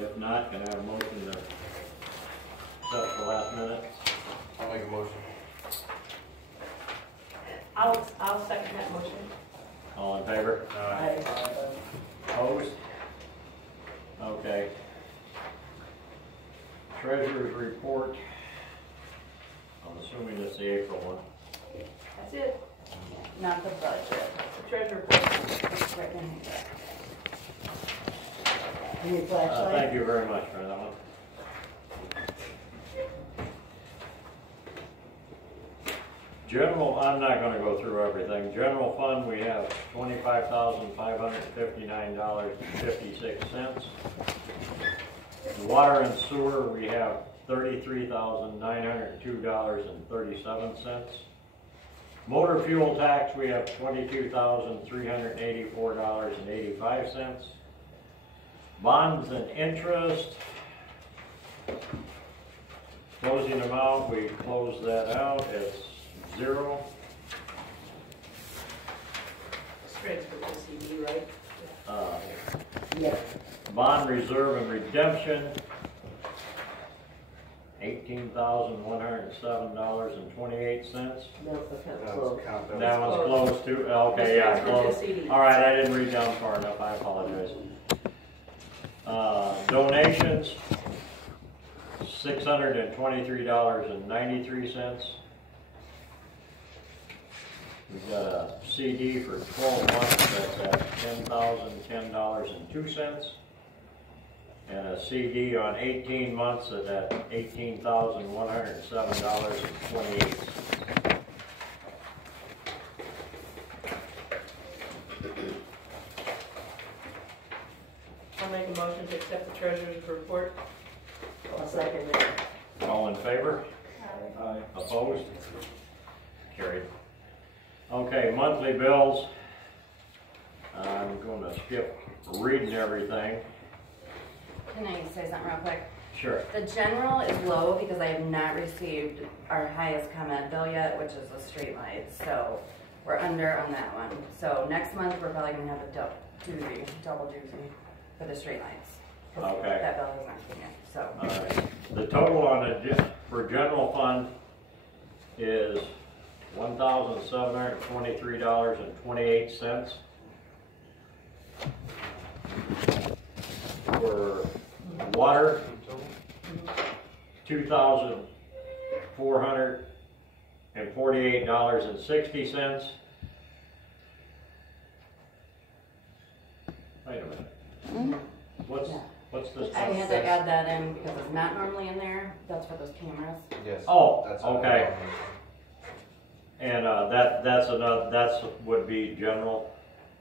If not, can I have a motion to accept the last minute? I'll make a motion. I'll second that motion. All in favor? Opposed? Okay. Treasurer's report. I'm assuming it's the April one. That's it. Not the budget. The treasurer report. It's right in here. Need a Thank flashlight? you very much for that one. General, I'm not gonna go through everything. General fund, we have $25,559.56. Water and sewer, we have $33,902.37. Motor fuel tax, we have $22,384.85. Bonds and interest, closing amount, we closed that out, it's zero. Transfer to CD, right? Yes. Bond reserve and redemption, $18,107.28. No, it's That not was close. count. That was closed too, okay, yeah, Transfer to closed. CD. All right, I didn't read down far enough, I apologize. Donations, $623.93. We've got a CD for 12 months, that's at $10,010.02. And a CD on 18 months at $18,107.28. I'll make a motion to accept the treasurer's report. I'll second it. All in favor? Aye. Opposed? Carried. Okay, monthly bills. I'm going to skip reading everything. Can I say something real quick? Sure. The general is low because I have not received our highest comment bill yet, which is the street lights. So we're under on that one. So next month we're probably gonna have a double doozy for the street lights. Okay. That bill has not come yet, so. All right. The total on it for general fund is $1,723.28. For water, $2,448.60. Wait a minute. What's this? I had to add that in because it's not normally in there. That's for those cameras. Yes. Oh, That's okay. And that's would be general.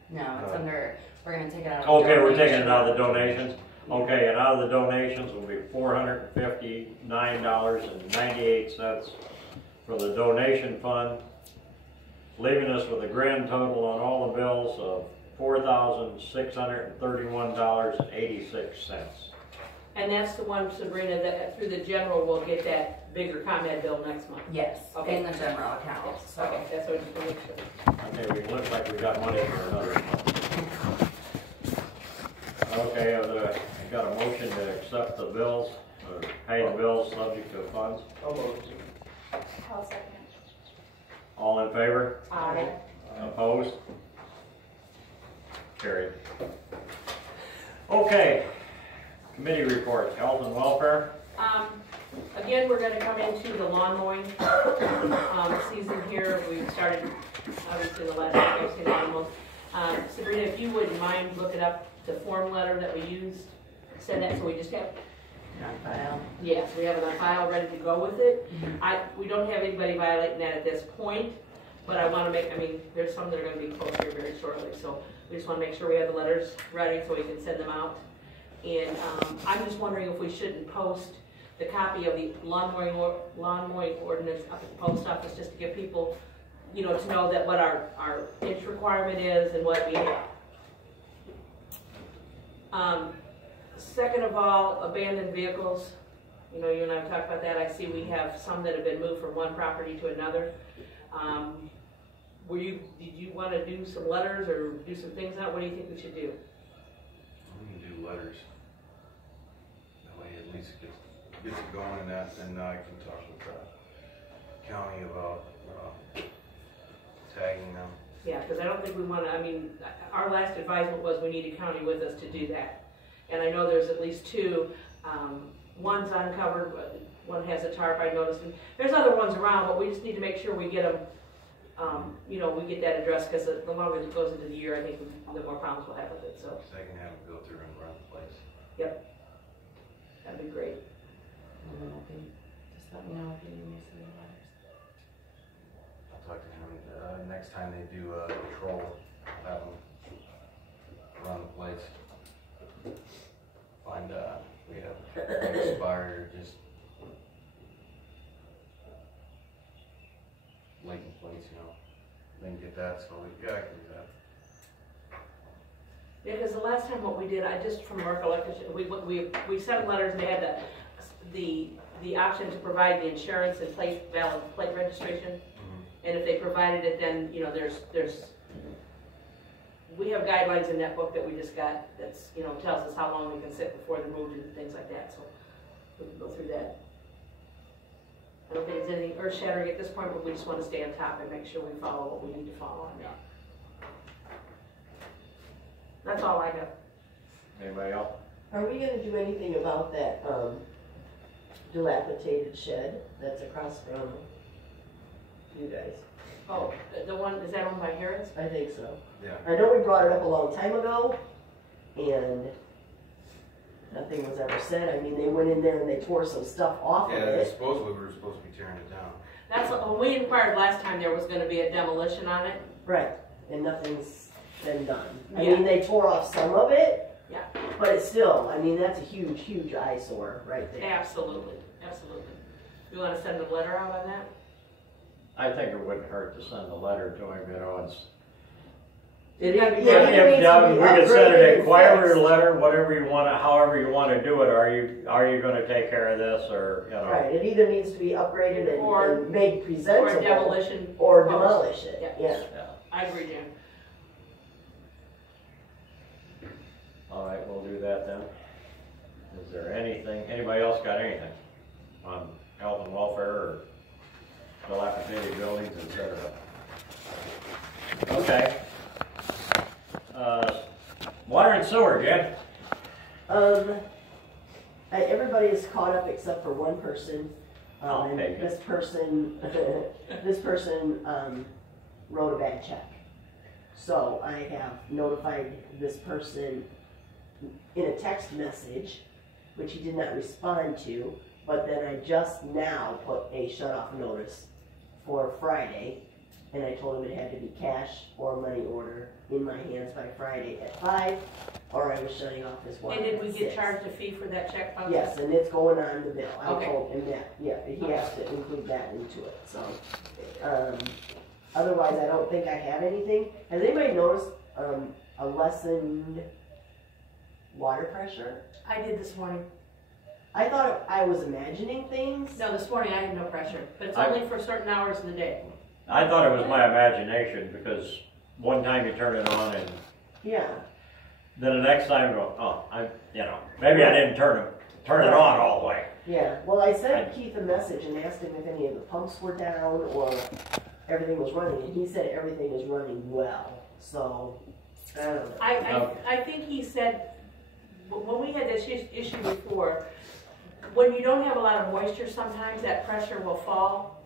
No, it's under, we're gonna take it out. of Okay, we're taking it donation. out of the donations. Okay, and out of the donations will be $459.98 for the donation fund, leaving us with a grand total on all the bills of $4,631.86. And that's the one, Sabrina, that through the general will get that bigger comment bill next month. Yes, Okay. in the general account, so. Okay, that's what I just want to make sure. Okay, we look like we got money for another month. Okay, I got a motion to accept the bills, or pay the bills subject to funds. I'll second. All in favor? Aye. Opposed? Carried. Okay, committee reports, health and welfare. Again, we're gonna come into the lawn mowing, season here. We've started, obviously, the last week I've seen animals. Sabrina, if you wouldn't mind looking up the form letter that we used, send that so we just have, On file. yes, we have it on file ready to go with it. We don't have anybody violating that at this point, but I wanna make, there's some that are gonna be closed here very shortly, so we just wanna make sure we have the letters ready so we can send them out. And, I'm just wondering if we shouldn't post the copy of the lawn mowing ordinance up at the post office, just to give people, to know that what our inch requirement is and what we have. Second of all, abandoned vehicles. You and I have talked about that. I see we have some that have been moved from one property to another. Did you want to do some letters or do some things out? What do you think we should do? We can do letters. gets it going and that, then I can talk with the county about tagging them. Yeah, because I don't think we want to, I mean, our last advisement was we need a county with us to do that. And I know there's at least two, one's uncovered, one has a tarp, I noticed. And there's other ones around, but we just need to make sure we get them, you know, we get that addressed, because the longer it goes into the year, I think the more problems we'll have with it, so. So I can have them go through and run the place. Yep. That'd be great. Just let me know if you need me to send letters. I'll talk to him, next time they do a patrol, I'll have them run the place. Find, we have expired, just latent plates, you know, then get that, so yeah, I can do that. Yeah, because the last time what we did, I just from recollection, we sent letters and they had the option to provide the insurance and valid plate registration. And if they provided it, then, you know, we have guidelines in that book that we just got that's, you know, tells us how long we can sit before they're moved and things like that, so we can go through that. I don't think it's anything earth shattering at this point, but we just want to stay on top and make sure we follow what we need to follow on that. That's all I have. Anybody else? Are we gonna do anything about that, dilapidated shed that's across from you guys? Oh, the one, is that owned by Harrods? I think so. Yeah. I know we brought it up a long time ago, and nothing was ever said. I mean, they went in there and they tore some stuff off of Yeah, it. supposedly we were supposed to be tearing it down. That's, when we inquired last time, there was gonna be a demolition on it. Right, and nothing's been done. I Yeah. mean, they tore off some of it. Yeah. But it's still, I mean, that's a huge, huge eyesore right there. Absolutely, absolutely. You wanna send a letter out on that? I think it wouldn't hurt to send a letter to him, you know, it's. It, Yeah, it If, needs to be we could send upgraded an and inquiry fixed. letter, whatever you wanna, however you wanna do it, are you gonna take care of this, or, you know? Right, it either needs to be upgraded Or- and made Or presentable. a demolition? Or post. demolish it, Yeah. yeah. Yeah, I agree, Jim. all right, we'll do that then. Is there anything, anybody else got anything on health and welfare or dilapidated buildings, et cetera? Okay. Water and sewer, Jen? Everybody is caught up except for one person. And Okay, good. this person wrote a bad check. So I have notified this person in a text message, which he did not respond to, but then I just now put a shut-off notice for Friday, and I told him it had to be cash or money order in my hands by Friday at 5, or I was shutting off his water And did we at get 6. charged a fee for that check? Bob? Yes, and it's going on the bill. I Okay. told him that, yeah, he has to include that into it, so. Otherwise, I don't think I have anything. Has anybody noticed, a lessened water pressure? I did this morning. I thought I was imagining things. No, this morning I had no pressure, but it's I- only for certain hours of the day. I thought it was my imagination, because one time you turn it on and Yeah, then the next time you go, oh, maybe I didn't turn it on all the way. yeah. Well, I sent Keith a message and asked him if any of the pumps were down or everything was running, and he said everything is running well, so, I don't know. I think he said, when we had this issue before, when you don't have a lot of moisture, sometimes that pressure will fall.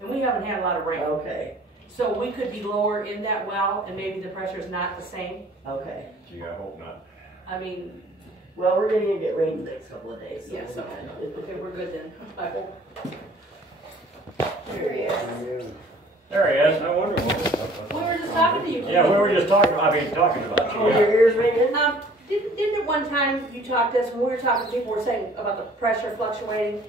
And we haven't had a lot of rain. Okay, So we could be lower in that well and maybe the pressure's not the same. okay. Gee, I hope not. I mean, Well, we're gonna get rain the next couple of days. So yeah, so, okay, we're good then. I hope. Here he is. There he is, I wonder what. We were just talking to you. Yeah, we were just talking about Oh, you. your ears ringing? Didn't at one time you talked to us, when we were talking, people were saying about the pressure fluctuating?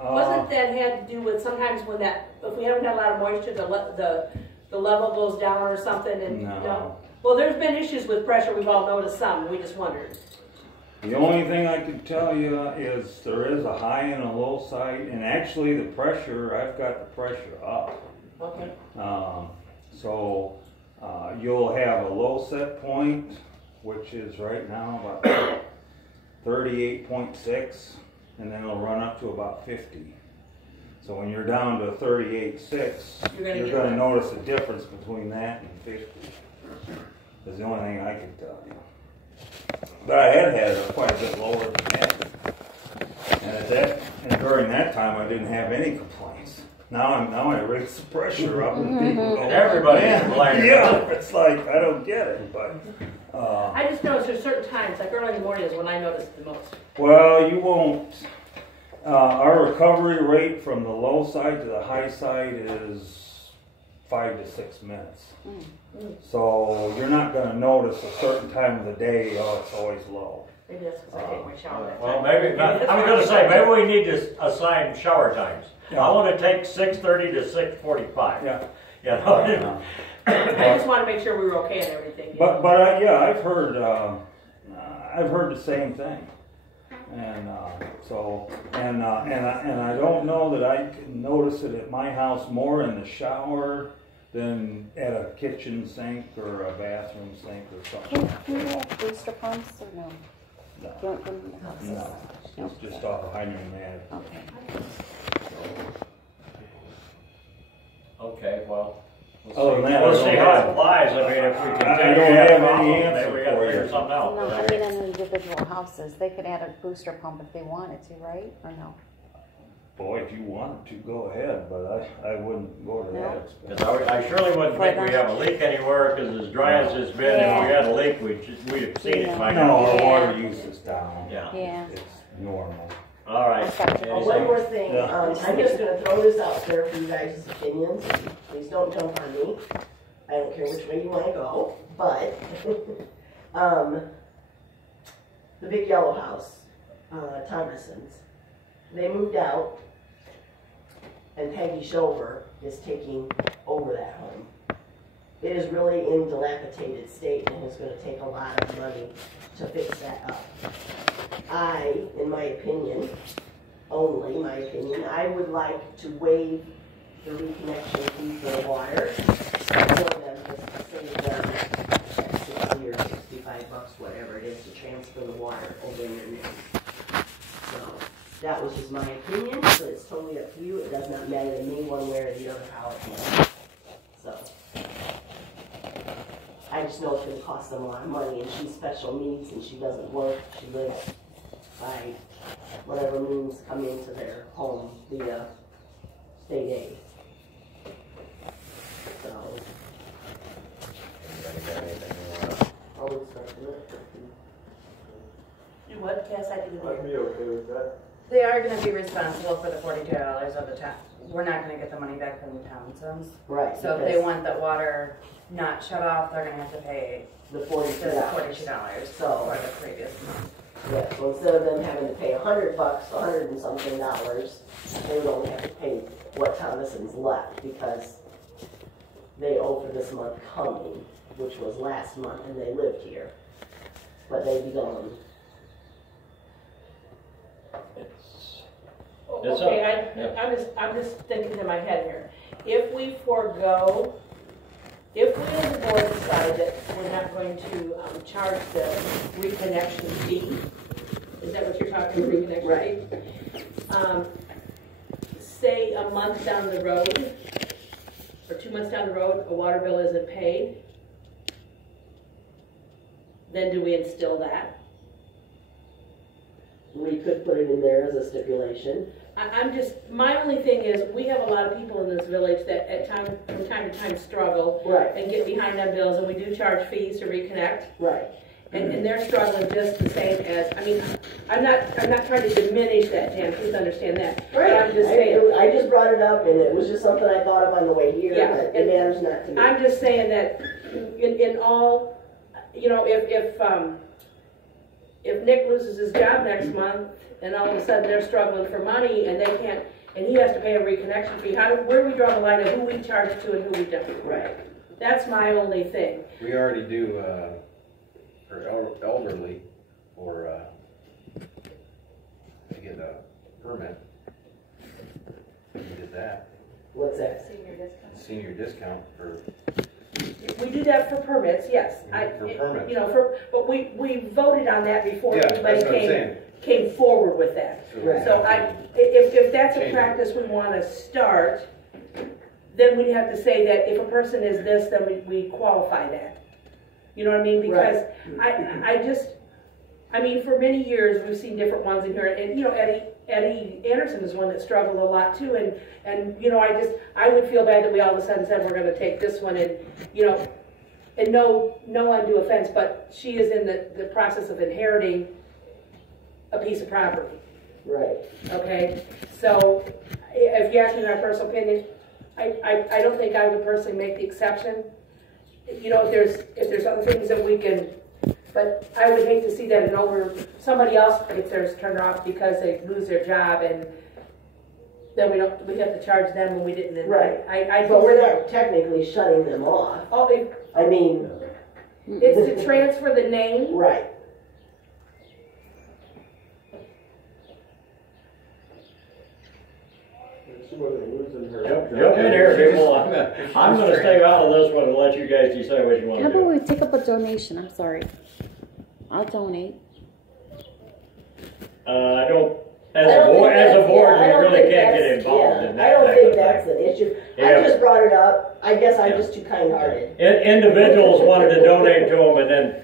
Wasn't that had to do with sometimes when if we haven't had a lot of moisture, the level goes down or something and? No. Well, there's been issues with pressure, we've all noticed some, we just wondered. The only thing I can tell you is there is a high and a low side, and actually the pressure, I've got the pressure up. Okay. So you'll have a low set point, which is right now about 38.6, and then it'll run up to about 50. So when you're down to 38.6, you're gonna notice a difference between that and 50. Is the only thing I can tell you. But I had it quite a bit lower than that. And during that time, I didn't have any complaints. Now I raise the pressure up and people go, Everybody's complaining. yeah, it's like, I don't get it, but, I just noticed there's certain times, like early in the morning is when I notice it the most. well, you won't, our recovery rate from the low side to the high side is 5 to 6 minutes. So you're not gonna notice a certain time of the day, oh, it's always low. Maybe that's because I take my shower that Well, time. maybe, I was gonna say, maybe we need to assign shower times. I wanna take 6:30 to 6:45. Yeah. You know? I just want to make sure we were okay and everything. you know. But yeah, I've heard the same thing, and I don't know that I can notice it at my house more in the shower than at a kitchen sink or a bathroom sink or something. Can you have booster pumps or no? No, Don't come in the house. no, it's just off of Hyman Mad. Okay. Okay, well. Other than that, We'll I see don't how have- it applies. I mean, if we I continue don't to have have any problems, answer maybe we gotta for figure you. something out. No, but I mean in individual houses, they could add a booster pump if they wanted to, right? Or no? Boy, if you wanted to, go ahead, but I wouldn't go to No. that expense. Because I surely wouldn't think we have a leak anywhere, because as dry as it's been, if we had a leak, we'd have seen it by No, now. our Yeah. water use is down. Yeah. Yeah. It's normal. All right. Oh, one more thing, Yeah. I'm just gonna throw this out there for you guys' opinions, please don't jump on me. I don't care which way you wanna go, but, the big yellow house, Thomason's, they moved out, and Peggy Shover is taking over that home. It is really in dilapidated state, and it's gonna take a lot of money to fix that up. In my opinion, only my opinion, I would like to waive the reconnection fee for the water for them, just to save them $60 or $65, whatever it is, to transfer the water over in their name. So, that was just my opinion, but it's totally up to you. It does not matter to me one way or the other how it goes. So, I just know it's gonna cost them a lot of money, and she's special needs, and she doesn't work, she lives by whatever means come into their home via state aid. So, Anybody got anything you wanna- I'll start with it. Do what, Cass? I didn't hear. be okay with that. They are gonna be responsible for the $42 of the town. We're not gonna get the money back from the Townsends. Right, So if they because want that water not shut off, they're gonna have to pay the the $42. $42 So- for the previous month. Yeah, so instead of them having to pay $100, $100 and something dollars, they would only have to pay what Thomason's left, because they owe for this month coming, which was last month, and they lived here. But they'd be gone. It's Okay, up, yeah. I'm just thinking in my head here. If we forego, if we as a board decide that we're not going to charge the reconnection fee, is that what you're talking about, reconnection Right. fee? Say a month down the road, or 2 months down the road, a water bill isn't paid, then do we instill that? We could put it in there as a stipulation. I'm just, my only thing is, we have a lot of people in this village that from time to time struggle Right, and get behind on bills, and we do charge fees to reconnect, right. and they're struggling just the same as, I mean, I'm not trying to diminish that, Jan, please understand that. But I'm just saying, I just brought it up, and it was just something I thought of on the way here, Yeah, but it and matters not to me. I'm just saying that in all, you know, if Nick loses his job next month, and all of a sudden they're struggling for money, and they can't, and he has to pay a reconnection fee, where do we draw the line of who we charge to and who we don't? Right. That's my only thing. We already do, for elderly, or, to get a permit. We did that, What's that? senior discount for, We do that for permits, yes. For permits. You know, but we voted on that before yeah, anybody that's what I'm came. saying. came forward with that. Right. So if that's a practice we wanna start, then we'd have to say that if a person is this, then we qualify that. You know what I mean? Because I mean, for many years, we've seen different ones in here, and, you know, Eddie Anderson is one that struggled a lot too, and, you know, I would feel bad that we all of a sudden said we're gonna take this one, and, you know, and no undue offense, but she is in the process of inheriting a piece of property. Right. Okay, so if you ask me my personal opinion, I don't think I would personally make the exception. You know, if there's other things that we can, but I would hate to see that somebody else gets theirs turned off because they lose their job, and then we have to charge them when we didn't. Right. I But we're not technically shutting them off. Oh, I mean, it's to transfer the name. right. Jump in here, people. I'm gonna stay out of this one and let you guys decide what you wanna How about do. we take up a donation? I'm sorry. I'll donate. I don't, I as don't a board, think that's- we yeah, I don't really think can't get that's- involved yeah, in that. I don't type think of that's thing. an issue. Yeah. I just brought it up. I guess I'm Yeah. just too kind-hearted. Individuals wanted to donate to them and then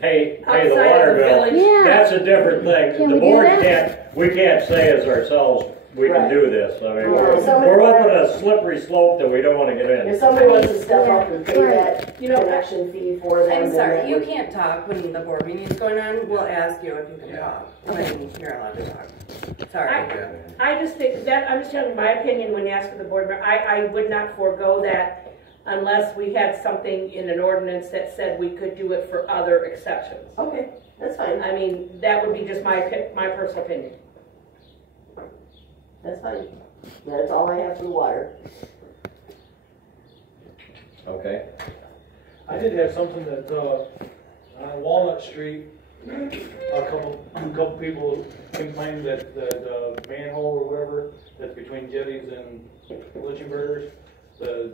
pay the Outside of water the bill. village. Yeah. That's a different thing. Can The we do board that? we can't say as ourselves, we can Right. do this. I mean, Well, somebody- we're open a slippery slope that we don't wanna get in. If somebody wants to step up and pay Right. that You know, connection fee for them. I'm then sorry, that you would- can't talk when the board meeting's going on. We'll ask you if you can Yeah. talk, when you're allowed to talk. Sorry. I just think that, I'm just telling you my opinion when you ask for the board member, I would not forego that unless we had something in an ordinance that said we could do it for other exceptions. Okay, that's fine. I mean, that would be just my personal opinion. That's fine. That's all I have for the water. Okay. I did have something that, on Walnut Street, a couple people complained that the manhole or whatever, that's between Jetties and Lichtenbergers, the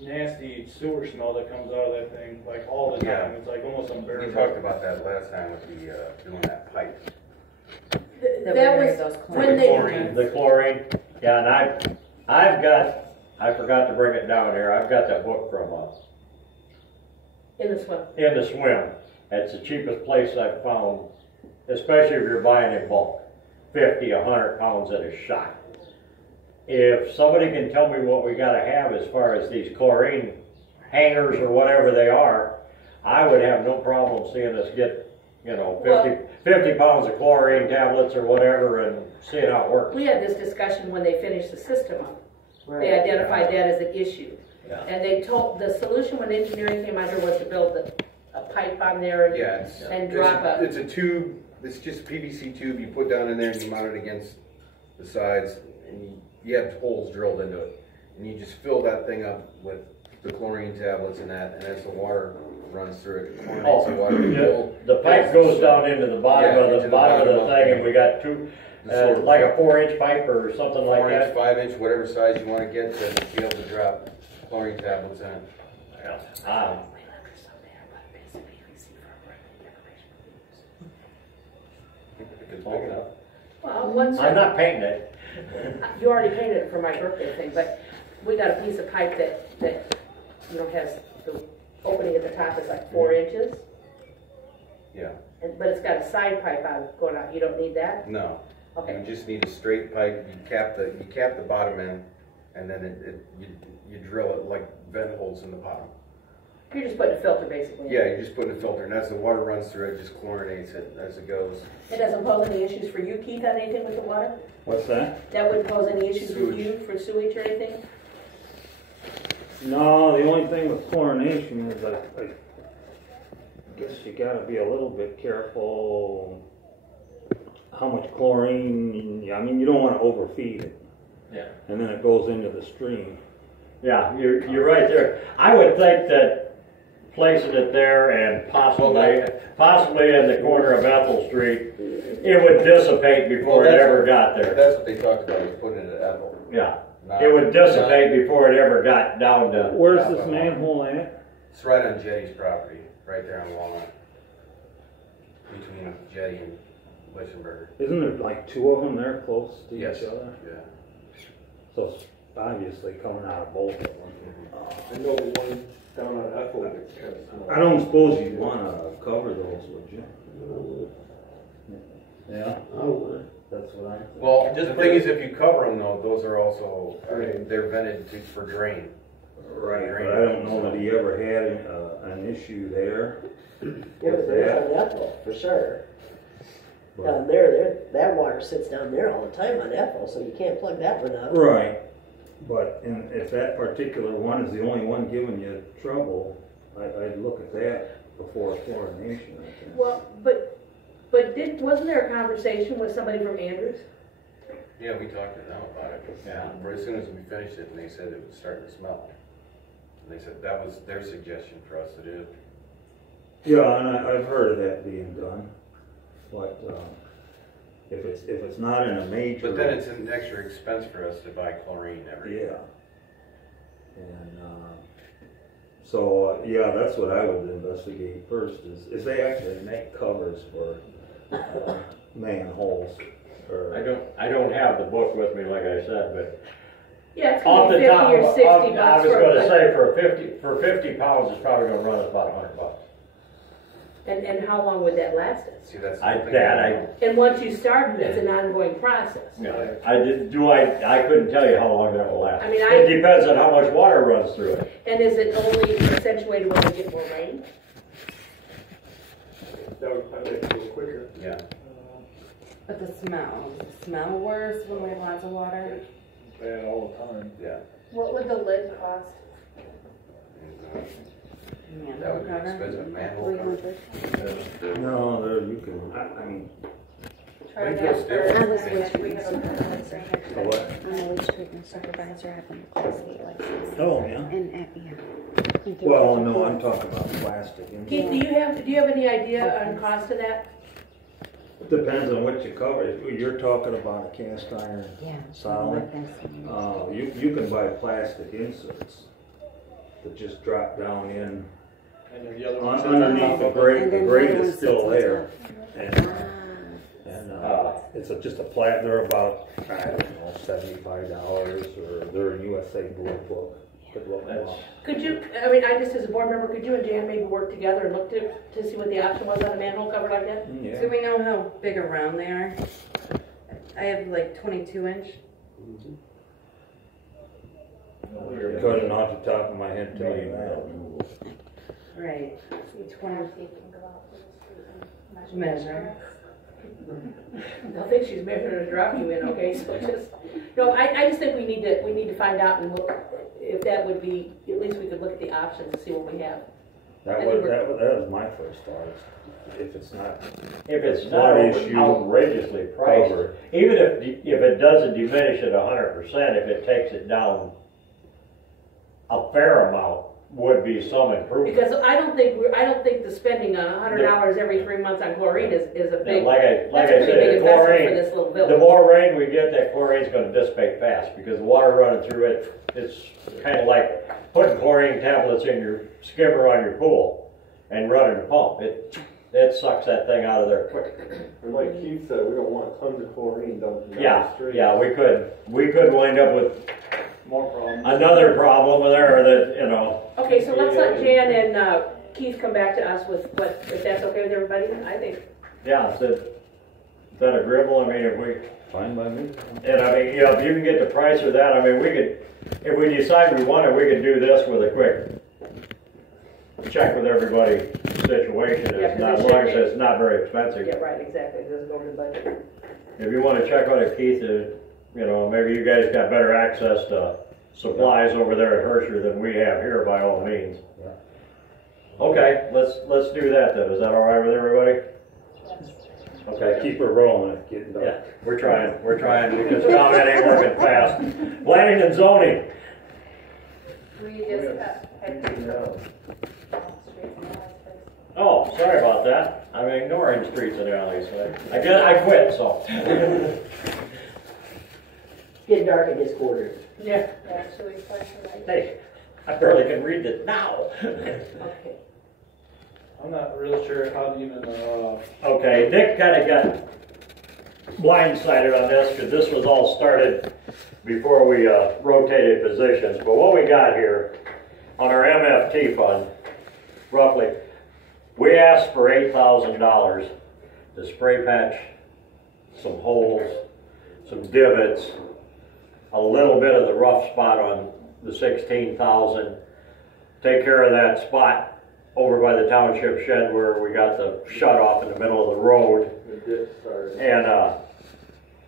nasty sewer smell that comes out of that thing, like all the Yeah. time, it's like almost We unbearable. talked about that last time with doing that pipe. That was those when they, chlorine. The chlorine, yeah, and I forgot to bring it down here. I've got that book from, in the swim. in the swim. It's the cheapest place I've found, especially if you're buying in bulk, 50, 100 pounds at a shot. If somebody can tell me what we gotta have as far as these chlorine hangers or whatever they are, I would have no problem seeing us get, 50 pounds of chlorine tablets or whatever and seeing how it works. We had this discussion when they finished the system up. They Right. identified that as an issue. Yeah. And they told, the solution when engineering came under was to build a pipe on there and, Yeah, and drop it's a tube, it's just a PVC tube you put down in there and you mount it against the sides and you have holes drilled into it. And you just fill that thing up with the chlorine tablets and that, and as the water runs through it, it chlorinates the water. The pipe goes down into the bottom Yeah, of into the the bottom of bottom the of thing, it. and we got two, The like a 4-inch pipe or something like 4 inch, that. 5 inch, whatever size you wanna get to be able to drop chlorine tablets in it. Yeah. It's big enough. well, once. I'm not painting it. You already painted it for my birthday thing, but we got a piece of pipe that, has the opening at the top is like 4 inches. Yeah, But it's got a side pipe out going out. You don't need that? no. You Okay. just need a straight pipe, you cap the bottom end, and then you drill it like vent holes in the bottom. You're just putting a filter basically. Yeah, you're just putting a filter, and as the water runs through it, just chlorinates it as it goes. It doesn't pose any issues for you, Keith, on anything with the water? What's that? That wouldn't pose any issues with Sewage. you for sewage or anything? No, the only thing with chlorination is I guess you gotta be a little bit careful how much chlorine, I mean, you don't wanna overfeed it. Yeah. And then it goes into the stream. Yeah, you're right there. I would think that placing it there and possibly in the corner of Ethel Street, it would dissipate before it ever got there. That's what they talked about, is putting it at Ethel. Yeah, it would dissipate before it ever got down to. Where's this manhole at? It's right on Jetty's property, right there on Walnut. Between Jetty and Lichtenberger. Isn't there like two of them there close to Yes. each other? Yeah. So it's obviously coming out of both of them. I know the one down on Ethel that's kind of small. I don't suppose you'd wanna cover those, would you? Yeah, I would. that's what I think. Well, the thing is, if you cover them though, those are also, I mean, they're vented for drain. Right, but I don't know that he ever had an issue there. Yeah, but there's on Ethel, for sure. But- Down there, that water sits down there all the time on Ethel, so you can't plug that one up. Right, but if that particular one is the only one giving you trouble, I'd look at that before chlorination, I think. Well, but wasn't there a conversation with somebody from Andrews? Yeah, we talked to them about it. Yeah. Right as soon as we finished it, and they said it was starting to smell. And they said that was their suggestion for us to do. Yeah, and I've heard of that being done, but, if it's not in a major. But then it's an extra expense for us to buy chlorine every year. Yeah. And, so, yeah, that's what I would investigate first, is they actually make covers for manholes, or. I don't have the book with me, like I said, but Yeah, it's off gonna the be 50 top, or 60 I bucks was for gonna a- say, for 50 pounds, it's probably gonna run us about $100. And how long would that last us? See, that's the I, thing. that And once you start, it's an ongoing process. I couldn't tell you how long that will last. I mean, It depends on how much water runs through it. And is it only accentuated when we get more rain? That would probably make it a little quicker. Yeah. But the smell worse when we have lots of water? Bad all the time. Yeah. What would the lid cost? Man, That would be cover? expensive, manhole cover. 300? No, there, you can, I mean, Try We that could for, still- on the waste treatment supervisor. a what? I'm a waste treatment supervisor, I have them class 8 license. Oh, yeah. And, yeah. Well, no, I'm talking about plastic. Keith, do you have any idea on cost of that? Depends on what you cover. If you're talking about a cast iron Yeah. solid, you can buy plastic inserts that just drop down in And then the other one sits underneath on the top of grate. And The then grate the other is one still sits on there. Ah. And it's just a they're about, I don't know, $75, or they're in USA Blue Book. Could look them up. Could you, I mean, I just as a board member, could you and Jan maybe work together and look to see what the option was on a manhole cover like that? Yeah. Do we know how big around they are? I have like 22 inch. Couldn't off the top of my head tell you that. Right. Each one of you can go out to the street and Measure. I think she's measuring to drop you in, okay, so just, no, I just think we need to find out and look, if that would be, at least we could look at the options and see what we have. That was my first thought. If it's not, If it's Water not issue outrageously priced, covered. even if it doesn't diminish it 100%, if it takes it down a fair amount, would be some improvement. Because I don't think the spending on $100 every 3 months on chlorine is a big, Like I that's a pretty said, big the investment for chlorine, this little the village. more rain we get, that chlorine's gonna dissipate fast, because the water running through it, it's kinda like putting chlorine tablets in your skimmer on your pool and running the pump. It sucks that thing out of there quick. And like Keith said, we don't want tons of chlorine dumped down Yeah, the street. yeah, we could wind up with More problems. another problem there that, you know, Okay, so let's let Jan and Keith come back to us with what, if that's okay with everybody, I think. yeah, is that agreeable? I mean, if we, fine by me. and I mean, if you can get the price of that, I mean, we could, if we decide we want it, we could do this with a quick check with everybody's situation, Yeah, as 'cause not, it as long as should be- it's not very expensive. Yeah, right, exactly, it doesn't go over the budget. If you wanna check on it, Keith, you know, maybe you guys got better access to supplies over there at Hersher than we have here, by all means. Yeah. Okay, let's do that then, is that all right with everybody? Okay. Keep her rolling, it's getting dark. Yeah, we're trying, because comment ain't working fast. Planning and zoning, We just had to oh, sorry about that, I'm ignoring streets and alleys, I guess I quit, so. Getting dark in his quarters. Yeah. actually start tonight. Hey, I barely can read it now. Okay. I'm not real sure how to even, Okay, Nick kinda got blindsided on this because this was all started before we rotated positions. But what we got here on our MFT fund, roughly, we asked for $8,000 to spray patch some holes, some divots, a little bit of the rough spot on the 16,000, take care of that spot over by the township shed where we got the shut off in the middle of the road, and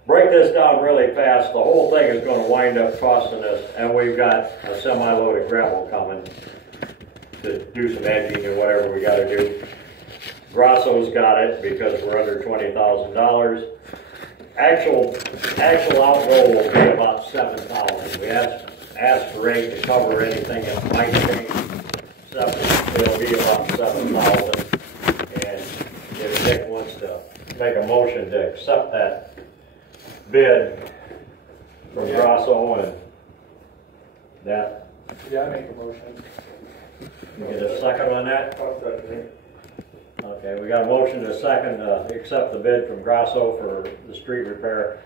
break this down really fast. The whole thing is going to wind up costing us, and we've got a semi-loaded gravel coming to do some edging and whatever we got to do. Grasso's got it because we're under $20,000. Actual outgo will be about $7,000. We asked for $8,000 to cover anything that might change. It'll be about $7,000. And if Nick wants to make a motion to accept that bid from Grasso and that. Yeah, I make a motion. Get a second on that? I'll second it. Okay, we got a motion to second to accept the bid from Grasso for the street repair.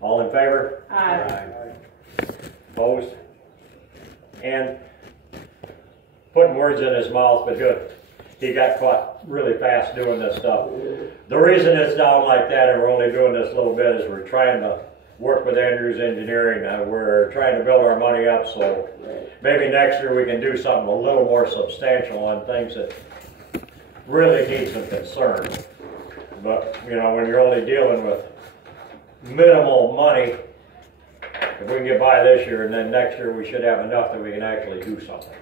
All in favor? Aye. Opposed? And putting words in his mouth, but good. He got caught really fast doing this stuff. The reason it's down like that and we're only doing this little bit is we're trying to work with Andrews Engineering. We're trying to build our money up, so maybe next year we can do something a little more substantial on things that really need some concern. But, you know, when you're only dealing with minimal money, if we can get by this year and then next year we should have enough that we can actually do something.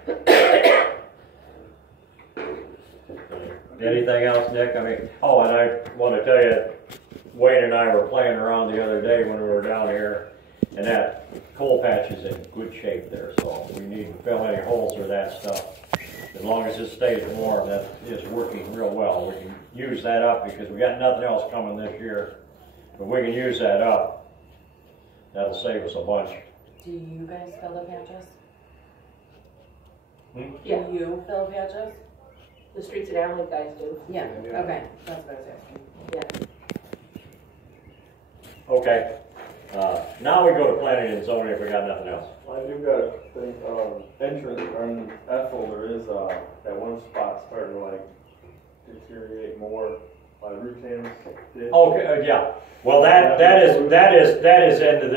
Anything else, Nick? I mean, oh, and I want to tell you, Wayne and I were playing around the other day when we were down here, and that coal patch is in good shape there, so we need to fill any holes or that stuff. As long as it stays warm, that is working real well. We can use that up because we got nothing else coming this year. But we can use that up. That'll save us a bunch. Do you guys fill the patches? Yeah. Do you fill patches? The streets and alley guys do. Yeah, okay, that's what I was asking. Yeah. Okay. Now we go to planning and zoning if we got nothing else. I do got a thing, entrance on Ethel, there is, that one spot starting to like deteriorate more by Rutan's ditch. Okay, yeah. Well, that is into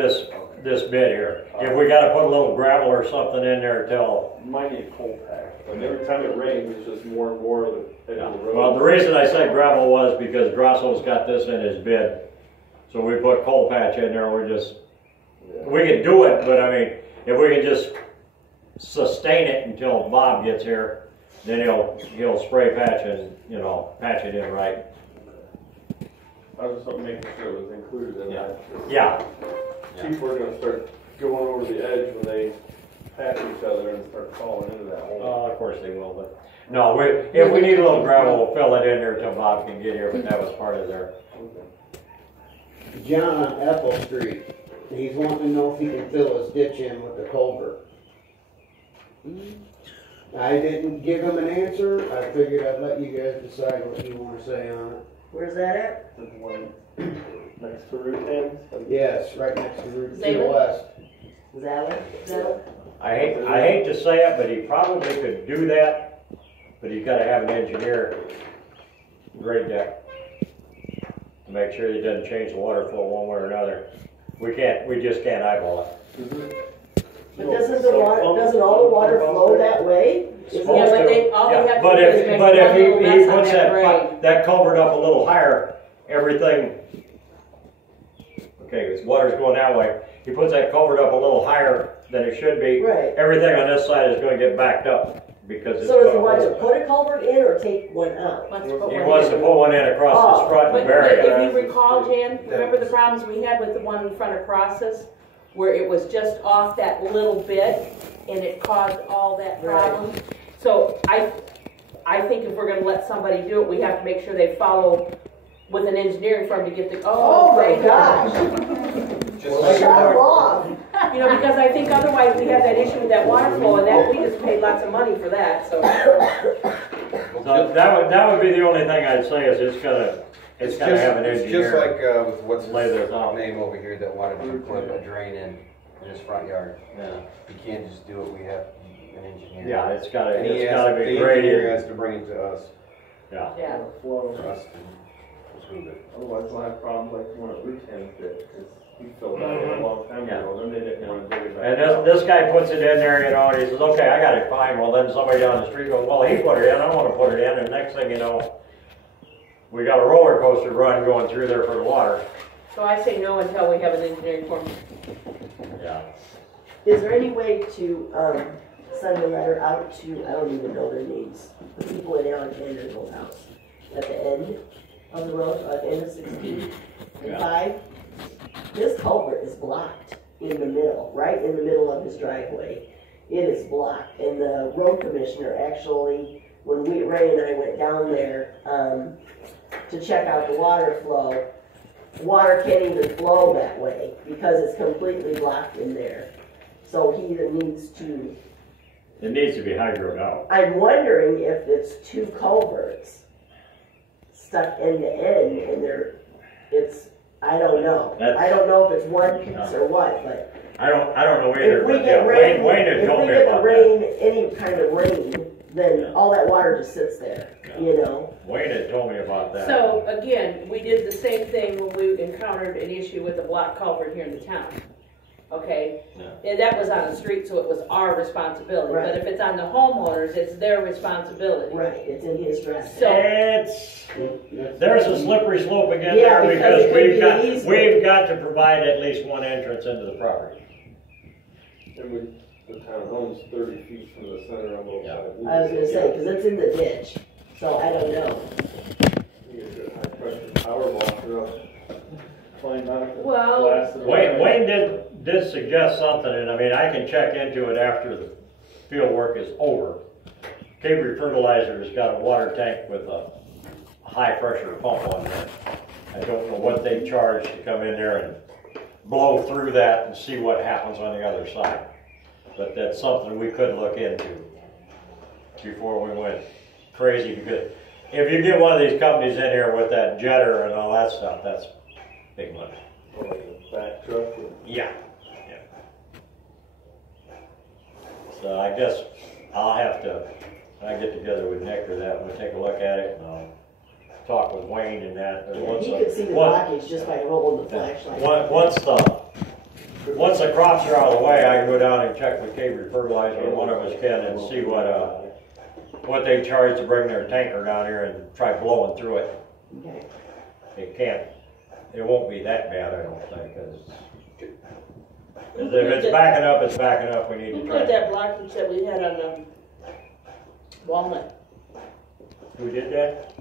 this bit here. If we got to put a little gravel or something in there till. Might need a coal pack, but every time it rains, it's just more and more of the edge of the road. Well, the reason I said gravel was because Grosso's got this in his bid. So we put coal patch in there, we can do it, but I mean, if we can just sustain it until Bob gets here, then he'll spray patch and, you know, patch it in right. I was just making sure it was included in that. Yeah. People are gonna start going over the edge when they pass each other and start falling into that hole. Of course they will, but no, if we need a little gravel, we'll fill it in there until Bob can get here, but that was part of their. John on Ethel Street, he's wanting to know if he can fill his ditch in with the culvert. I didn't give him an answer. I figured I'd let you guys decide what you want to say on it. Where's that at? The one next to Rutan's. Yes, right next to Route Zayman? 2 West. Zala? I hate to say it, but he probably could do that, but he's got to have an engineer grade that to make sure he doesn't change the water flow one way or another. We just can't eyeball it. But doesn't all the water flow that way? It's Yeah, but they, all they have to do is make one little if he mess on puts that grade. that culvert up a little higher, everything, okay, his water's going that way. He puts that culvert up a little higher than it should be. Right. Everything on this side is going to get backed up because it's. So does he want to put a culvert in or take one out? Let's put He one wants in. to put one in across his front and But bury it. if you recall, Jan, remember the problems we had with the one in front of Crosses? Where it was just off that little bit and it caused all that problem? So I think if we're gonna let somebody do it, we have to make sure they follow with an engineering firm to get the, Oh my gosh! Shut them off! You know, because I think otherwise we have that issue with that water flow and that, we just paid lots of money for that, so. So that would be the only thing I'd say is it's gotta, it's gotta have an It's just engineer. like, with what's lay his this out. name over here that wanted to put a drain in his front yard. Yeah. You can't just do it, we have an engineer. Yeah, it's gotta, And he it's has, gotta the be engineer graded. has to bring it to us, Yeah. Yeah. Flow. for us to approve it. Otherwise, we'll have problems like one at Root Town did, because he filled that in a long time ago, then they didn't want to dig it back And out. this guy puts it in there, you know, and he says, okay, I got it fine. Well, then somebody down the street goes, well, he put it in, I wanna put it in, and next thing you know, we got a roller coaster run going through there for the water. So I say no until we have an engineering form. Yeah. Is there any way to, send a letter out to, I don't even know their names, the people in Alexander's old house, at the end of the road, at the end of 16 and Yeah. 5? This culvert is blocked in the middle, right in the middle of his driveway. It is blocked, and the road commissioner actually, when Ray and I went down there, to check out the water flow, water can't even flow that way because it's completely blocked in there. So he either needs to, It needs to be hydroed out. I'm wondering if it's two culverts stuck end to end and I don't know. I don't know if it's one piece or what, but I don't know either, if we but yeah, get rain, Wayne had if told we me get the about that. rain, any kind of rain, then Yeah. all that water just sits there, you know? Wayne had told me about that. So again, we did the same thing when we encountered an issue with the block culvert here in the town. Okay? Yeah. And that was on the street, so it was our responsibility. Right. But if it's on the homeowners, it's their responsibility. Right, it's in his driveway. So, There's a slippery slope again Yeah, there because because it could we've be got, easy. we've got to provide at least one entrance into the property. And the town owns 30 feet from the center on both Yeah. sides. I was gonna say, cause it's in the ditch, so I don't know. You get a good high pressure power washer up, climb out. Well, blast it away. Wayne did suggest something, and I mean, I can check into it after the field work is over. Cabry Fertilizer has got a water tank with a high pressure pump on it. I don't know what they charge to come in there and blow through that and see what happens on the other side. But that's something we could look into before we went crazy, because if you get one of these companies in here with that jetter and all that stuff, that's big money. Or like a back truck with Yeah. So I guess I'll have to, when I get together with Nick or that, we'll take a look at it and I'll talk with Wayne and that. But Yeah, he could see the blockage just by holding the flashlight. Once the crops are out of the way, I can go down and check with Cabry Fertilizer, or one of us can, and see what they charge to bring their tanker down here and try blowing through it. Okay. It won't be that bad, I don't think, because if it's backing up, it's backing up, we need who to put try. that blockage that we had on Walnut? Who did that?